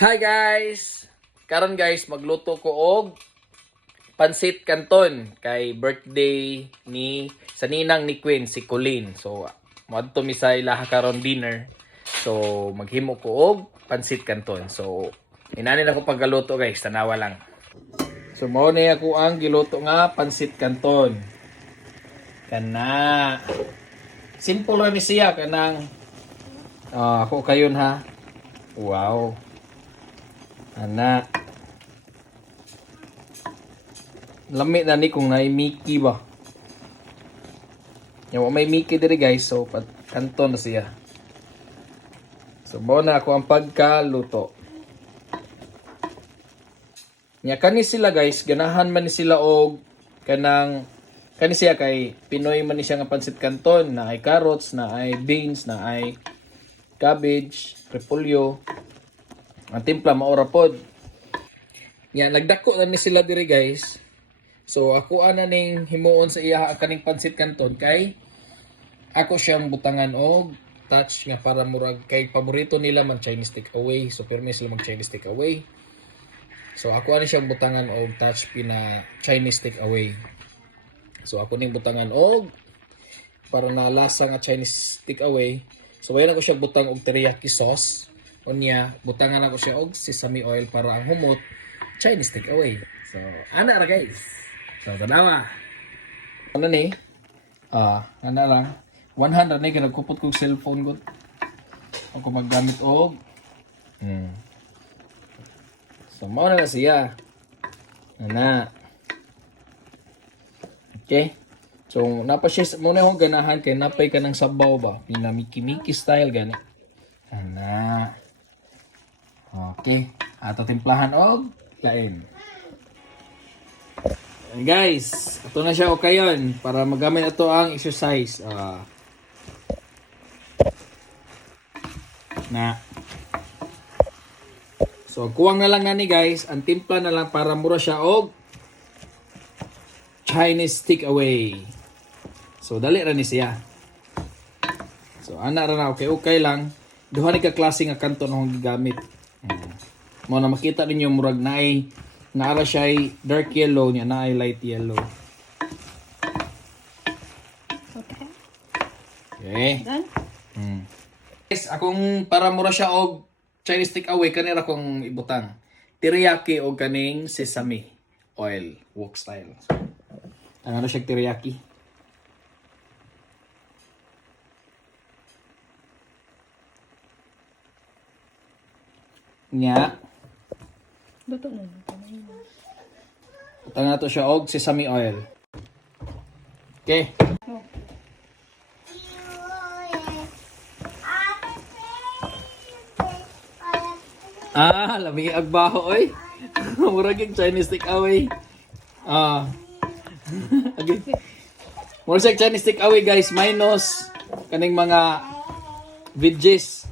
Hi guys! Karon guys, magluto ko og pansit canton kay birthday ni sa ninang ni Queen si Colleen. So, moadto mi sa ilaha karon dinner. So, maghimo ko og pansit canton. So, inanin ako paggaluto guys, tanawa lang. So, mao ni ako ang giluto nga pansit canton. Kana. Simple ra mi siya kanang ako kayon ha. Wow. Ana. Lami na ni kung may Mickey ba. Yung may Mickey diri guys, so kanton na siya. So mo na ako ang pagkaluto. Nya kani sila guys, ganahan man ni sila og kanang kani siya kay Pinoy man ni siya nga pansit canton na ay carrots, na ay beans, na ay cabbage, repolyo. Ang timpla maora pod. Nya nagdako na ni sila diri guys. So ako ana ning himuon sa iya kaning pansit canton kay ako siyang butangan og touch nga para murag kay paborito nila man Chinese takeaway. So permi sila mag Chinese takeaway. So ako ana siyang butangan og touch pina Chinese takeaway. So ako ning butangan og para na lasa nga Chinese takeaway. So wayan ako siya butang og teriyaki sauce. Unya butangan ako siya og sesame oil para ang humot Chinese takeaway. So ana ra guys. So tanawa. Ano ni? Ana lang. 100 ni kinagkupot kong cellphone ko. Ako maggamit og. So mao na siya. Ana. Okay. So napa siya muna akong ganahan kay napay ka ng sabaw ba? Pina Miki style gani. Ana. Okay. Ato timplahan og lain. And guys, ito na siya okay yun para magamit ito ang exercise. So, kuwang na lang na ni guys. Ang timpla na lang para mura siya og Chinese takeaway. So, dali ra ni siya. So, ana ra na okay lang. Duha ni ka klase nga kanton akong gigamit. Mo na makita ninyo murag naay naara siya ay dark yellow niya na ay light yellow. Okay. Done? Guys, akong para mura siya og Chinese takeaway kanira kong ibutang. Teriyaki og kaning sesame oil, wok style. Ang ano siya teriyaki. Nya. Luto na. Butang nato siya og sesame oil. Okay. Lami agbaho oy. Murag yung Chinese takeaway. Okay. Murag sa Chinese takeaway guys, minus kaning mga veggies.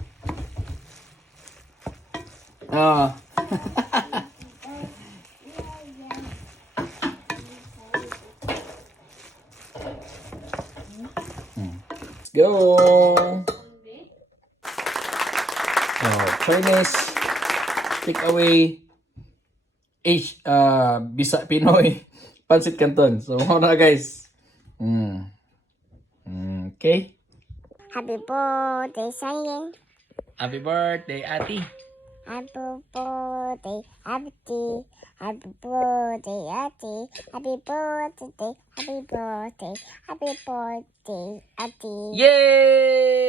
Let's go. Chinese takeaway Bisa Pinoy pansit canton. So na guys. Okay. Happy birthday, sayang. Happy birthday, Ati. Happy birthday, Abdi. Happy birthday, Ati. Happy birthday, happy birthday, happy birthday, Ati. Yay!